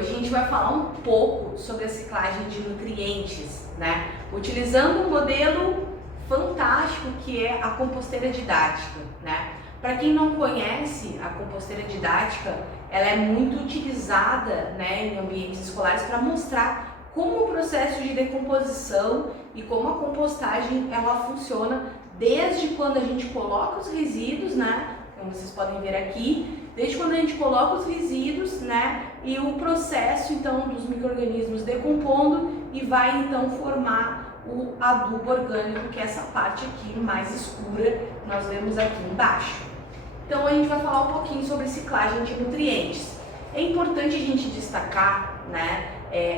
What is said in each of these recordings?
Hoje a gente vai falar um pouco sobre a ciclagem de nutrientes, né? Utilizando um modelo fantástico que é a composteira didática, né? Para quem não conhece, a composteira didática, ela é muito utilizada, né, em ambientes escolares para mostrar como o processo de decomposição e como a compostagem ela funciona desde quando a gente coloca os resíduos, né? Como vocês podem ver aqui, desde quando a gente coloca os resíduos, né, e o processo então dos micro-organismos decompondo e vai então formar o adubo orgânico, que é essa parte aqui mais escura que nós vemos aqui embaixo. Então a gente vai falar um pouquinho sobre ciclagem de nutrientes. É importante a gente destacar, né,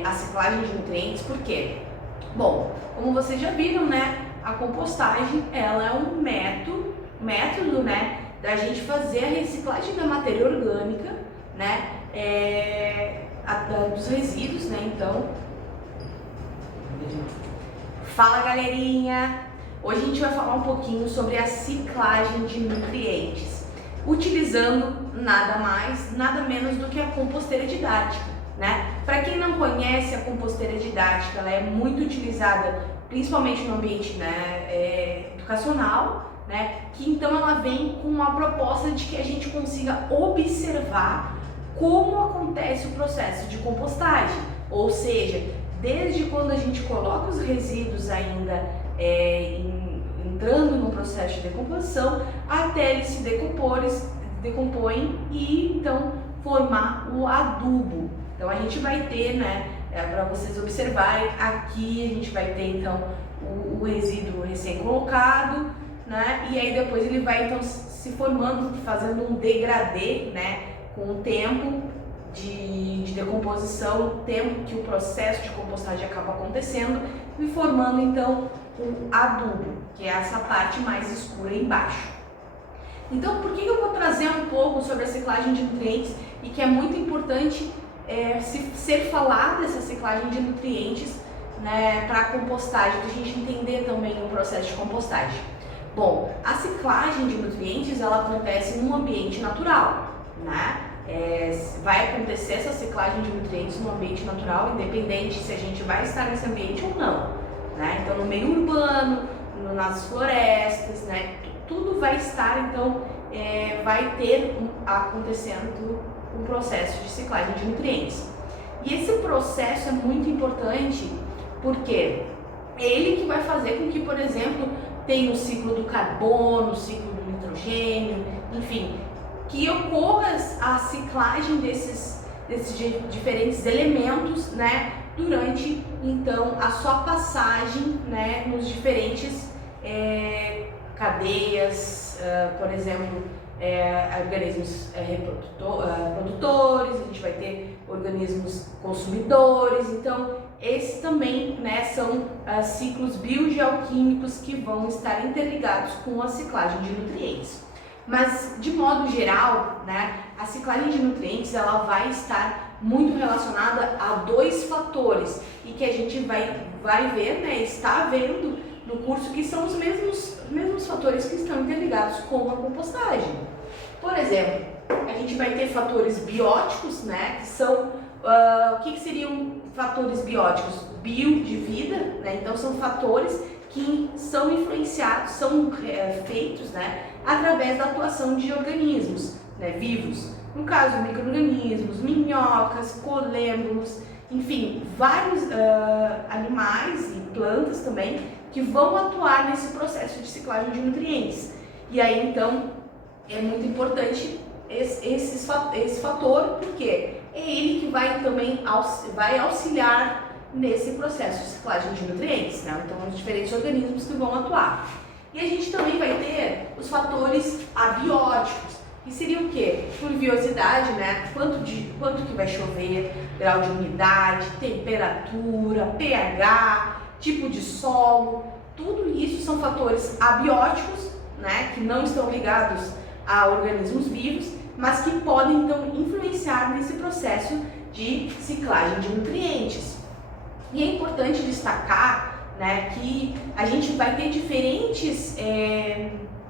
a ciclagem de nutrientes, porque, bom, como vocês já viram, né, a compostagem ela é um método, né, da gente fazer a reciclagem da matéria orgânica, né, dos resíduos, né, então... Fala, galerinha! Hoje a gente vai falar um pouquinho sobre a ciclagem de nutrientes, utilizando nada mais, nada menos do que a composteira didática, né? Para quem não conhece, a composteira didática ela é muito utilizada principalmente no ambiente, né, educacional, né? Que então ela vem com uma proposta de que a gente consiga observar como acontece o processo de compostagem, ou seja, desde quando a gente coloca os resíduos ainda entrando no processo de decomposição, até eles se decompõem e então formar o adubo. Então a gente vai ter, né, para vocês observarem, aqui a gente vai ter então o resíduo recém-colocado, né, e aí depois ele vai então se formando, fazendo um degradê, né, com o tempo de decomposição, o tempo que o processo de compostagem acaba acontecendo e formando então o adubo, que é essa parte mais escura embaixo. Então, por que eu vou trazer um pouco sobre a ciclagem de nutrientes e que é muito importante ser falado dessa ciclagem de nutrientes, né, para a compostagem, para a gente entender também o processo de compostagem? Bom, a ciclagem de nutrientes ela acontece num ambiente natural, né? Vai acontecer essa ciclagem de nutrientes no ambiente natural, independente se a gente vai estar nesse ambiente ou não, né? Então, no meio urbano, nas florestas, né? Tudo vai estar, então, vai ter acontecendo um processo de ciclagem de nutrientes. E esse processo é muito importante porque é ele que vai fazer com que, por exemplo, tenha o ciclo do carbono, o ciclo do nitrogênio, enfim, que ocorra a ciclagem desses diferentes elementos, né, durante então a sua passagem, né, nos diferentes cadeias, por exemplo, organismos produtores, a gente vai ter organismos consumidores, então esses também, né, são ciclos biogeoquímicos que vão estar interligados com a ciclagem de nutrientes. Mas, de modo geral, né, a ciclagem de nutrientes ela vai estar muito relacionada a dois fatores e que a gente vai ver, né, está vendo no curso, que são os mesmos fatores que estão interligados com a compostagem. Por exemplo, a gente vai ter fatores bióticos, né, que são, o que seriam fatores bióticos? Bio de vida, né, então são fatores que são influenciados, são feitos, né, através da atuação de organismos, né, vivos. No caso, micro-organismos, minhocas, colêmbolos, enfim, vários animais e plantas também que vão atuar nesse processo de ciclagem de nutrientes. E aí, então, é muito importante esse fator, porque é ele que vai também auxiliar nesse processo de ciclagem de nutrientes, né? Então, os diferentes organismos que vão atuar. E a gente também vai ter os fatores abióticos, que seriam o quê? Pluviosidade, né? Quanto que vai chover, grau de umidade, temperatura, pH, tipo de solo, tudo isso são fatores abióticos, né? Que não estão ligados a organismos vivos, mas que podem então influenciar nesse processo de ciclagem de nutrientes. E é importante destacar, né, que a gente vai ter diferentes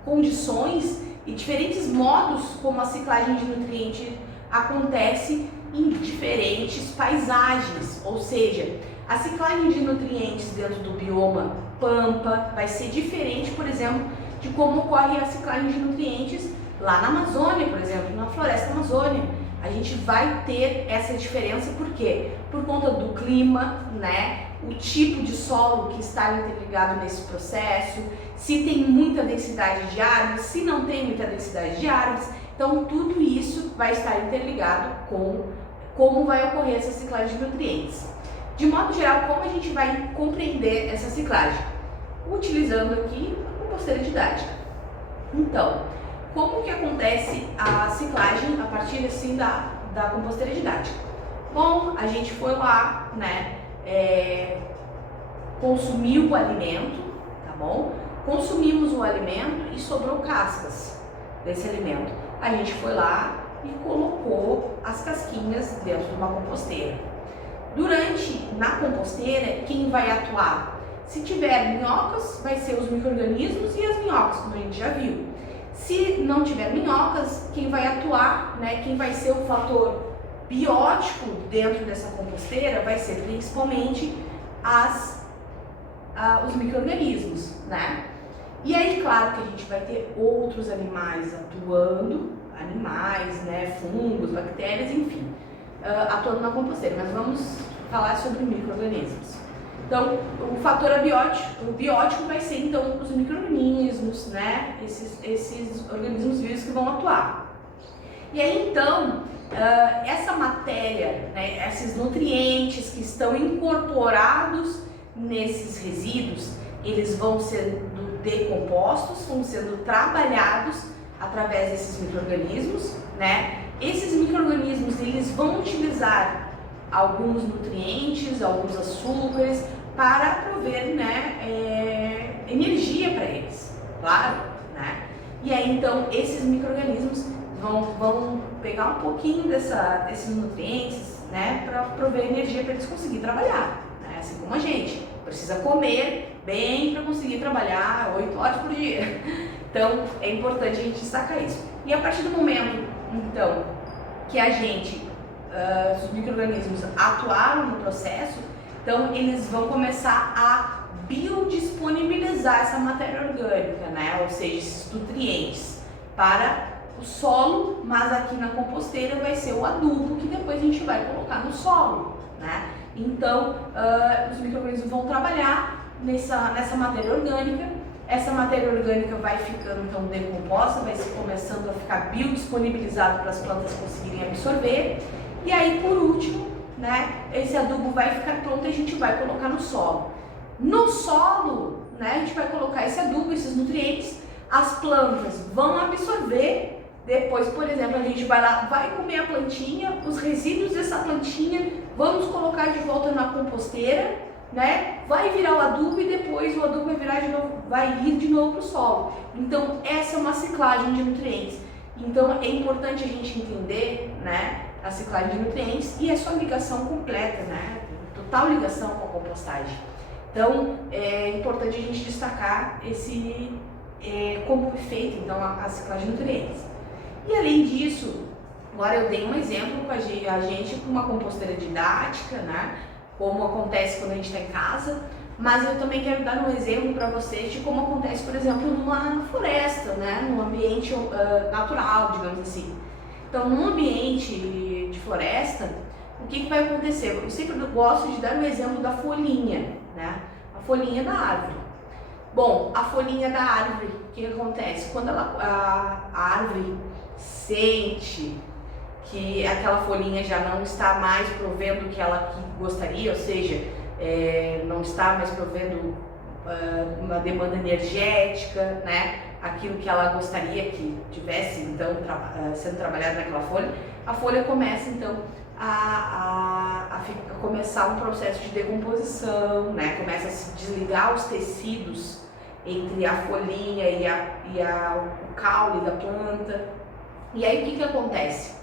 condições e diferentes modos como a ciclagem de nutrientes acontece em diferentes paisagens, ou seja, a ciclagem de nutrientes dentro do bioma pampa vai ser diferente, por exemplo, de como ocorre a ciclagem de nutrientes lá na Amazônia, por exemplo, na floresta amazônica. A gente vai ter essa diferença, por quê? Por conta do clima, né? O tipo de solo que está interligado nesse processo, se tem muita densidade de árvores, se não tem muita densidade de árvores. Então, tudo isso vai estar interligado com como vai ocorrer essa ciclagem de nutrientes. De modo geral, como a gente vai compreender essa ciclagem? Utilizando aqui a composteira didática. Então, como que acontece a ciclagem a partir assim da composteira didática? Bom, a gente foi lá, né, consumiu o alimento, tá bom? Consumimos o alimento e sobrou cascas desse alimento. A gente foi lá e colocou as casquinhas dentro de uma composteira. Na composteira, quem vai atuar? Se tiver minhocas, vai ser os micro-organismos e as minhocas, como a gente já viu. Se não tiver minhocas, quem vai atuar, né, quem vai ser o fator biótico dentro dessa composteira vai ser principalmente os micro-organismos, né? E aí, claro que a gente vai ter outros animais atuando, né, fungos, bactérias, enfim, atuando na composteira, mas vamos falar sobre micro-organismos. Então, o fator biótico vai ser, então, os micro-organismos, né, esses organismos vivos que vão atuar. E aí, então, essa matéria, né, esses nutrientes que estão incorporados nesses resíduos, eles vão sendo decompostos, vão sendo trabalhados através desses micro-organismos, né? Esses micro-organismos, eles vão utilizar alguns nutrientes, alguns açúcares para prover, né, energia para eles, claro, né? E aí então esses micro-organismos vão pegar um pouquinho desses nutrientes, né, para prover energia para eles conseguirem trabalhar, né? Assim como a gente precisa comer bem para conseguir trabalhar 8 horas por dia. Então é importante a gente destacar isso. E a partir do momento, então, que a gente os micro-organismos atuaram no processo, então eles vão começar a biodisponibilizar essa matéria orgânica, né? Ou seja, esses nutrientes para o solo, mas aqui na composteira vai ser o adubo que depois a gente vai colocar no solo, né? Então, os micro-organismos vão trabalhar nessa matéria orgânica. Essa matéria orgânica vai ficando então decomposta, vai começando a ficar biodisponibilizado para as plantas conseguirem absorver. E aí, por último, né, esse adubo vai ficar pronto e a gente vai colocar no solo. No solo, né, a gente vai colocar esse adubo, esses nutrientes, as plantas vão absorver. Depois, por exemplo, a gente vai lá, vai comer a plantinha, os resíduos dessa plantinha, vamos colocar de volta na composteira, né? Vai virar o adubo e depois o adubo vai virar de novo, vai ir de novo para o solo. Então, essa é uma ciclagem de nutrientes. Então, é importante a gente entender, né, a ciclagem de nutrientes e a sua ligação completa, né? Total ligação com a compostagem. Então, é importante a gente destacar como é feita, então, a ciclagem de nutrientes. E além disso, agora eu dei um exemplo com a gente com uma composteira didática, né? Como acontece quando a gente está em casa, mas eu também quero dar um exemplo para vocês de como acontece, por exemplo, numa floresta, né? Num ambiente natural, digamos assim. Então, num ambiente de floresta, o que vai acontecer? Eu sempre gosto de dar um exemplo da folhinha, né? A folhinha da árvore. Bom, a folhinha da árvore, o que acontece? Quando a árvore sente que aquela folhinha já não está mais provendo o que ela gostaria, ou seja, não está mais provendo uma demanda energética, né? Aquilo que ela gostaria que tivesse então sendo trabalhado naquela folha, a folha começa então a começar um processo de decomposição, né? Começa a se desligar os tecidos entre a folhinha e o caule da planta. E aí o que acontece?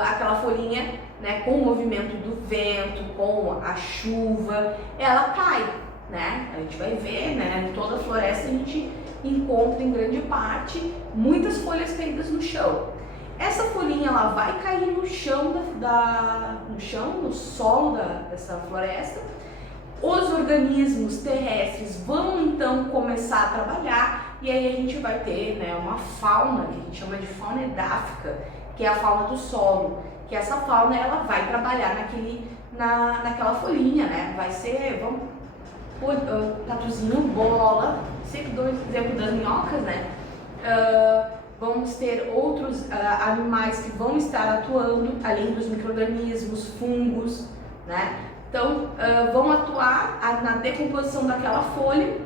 Aquela folhinha, né, com o movimento do vento, com a chuva, ela cai, né? A gente vai ver, né, em toda a floresta a gente encontra em grande parte muitas folhas caídas no chão. Essa folhinha ela vai cair no chão no solo dessa floresta. Os organismos terrestres vão então começar a trabalhar e aí a gente vai ter, né, uma fauna que a gente chama de fauna edáfica, que é a fauna do solo, que essa fauna ela vai trabalhar naquela folhinha, né? Vai ser, vamos pôr tatuzinho, bola, sempre dou exemplo das minhocas, né? Vamos ter outros animais que vão estar atuando, além dos micro-organismos, fungos, né? Então, vão atuar na decomposição daquela folha,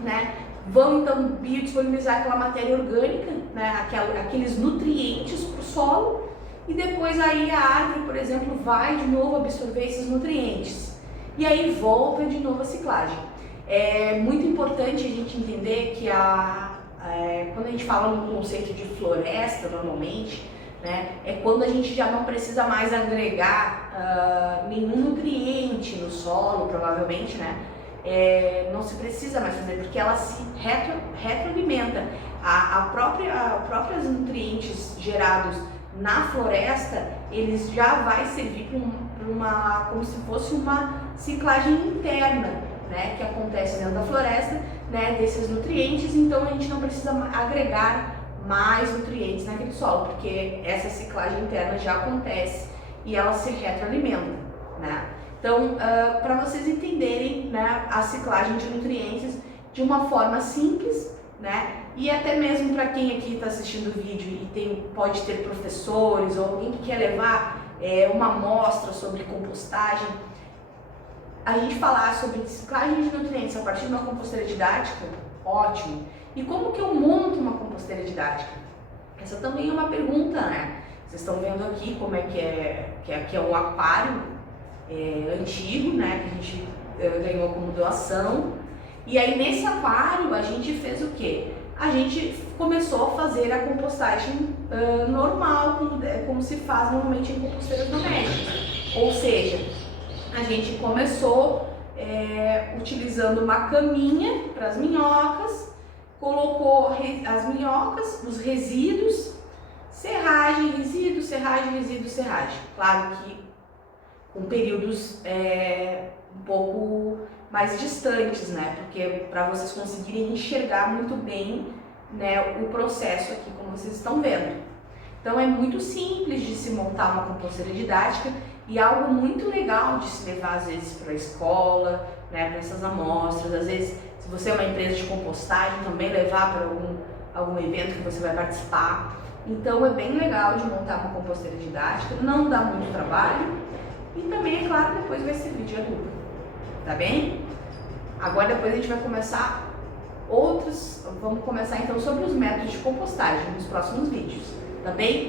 né? Vão então biodisponibilizar aquela matéria orgânica, né? Aqueles nutrientes para o solo, e depois aí a árvore, por exemplo, vai de novo absorver esses nutrientes. E aí volta de novo a ciclagem. É muito importante a gente entender que quando a gente fala no conceito de floresta, normalmente, né, é quando a gente já não precisa mais agregar nenhum nutriente no solo, provavelmente, né? Não se precisa mais fazer, porque ela se retroalimenta. Os próprios nutrientes gerados na floresta, eles já vai servir como se fosse uma ciclagem interna, né, que acontece dentro da floresta, né, desses nutrientes. Então a gente não precisa agregar mais nutrientes naquele solo, porque essa ciclagem interna já acontece e ela se retroalimenta, né? Então, para vocês entenderem, né, a ciclagem de nutrientes de uma forma simples, né? E até mesmo para quem aqui está assistindo o vídeo e pode ter professores ou alguém que quer levar uma amostra sobre compostagem, a gente falar sobre ciclagem de nutrientes a partir de uma composteira didática, ótimo. E como que eu monto uma composteira didática? Essa também é uma pergunta, né? Vocês estão vendo aqui como é que é um aquário antigo, né? Que a gente ganhou como doação. E aí nesse aquário a gente fez o quê? A gente começou a fazer a compostagem normal, como se faz normalmente em composteiras domésticas. Ou seja, a gente começou utilizando uma caminha para as minhocas, colocou as minhocas, os resíduos, serragem, resíduo, serragem, resíduo, serragem. Claro que com períodos um pouco mais distantes, né? Porque para vocês conseguirem enxergar muito bem, né, o processo aqui, como vocês estão vendo. Então é muito simples de se montar uma composteira didática e algo muito legal de se levar às vezes para a escola, né, para essas amostras. Às vezes, se você é uma empresa de compostagem, também levar para algum evento que você vai participar. Então é bem legal de montar uma composteira didática, não dá muito trabalho e também, é claro, depois vai servir de adubo, tá bem? Agora depois a gente vai começar vamos começar então sobre os métodos de compostagem nos próximos vídeos, tá bem?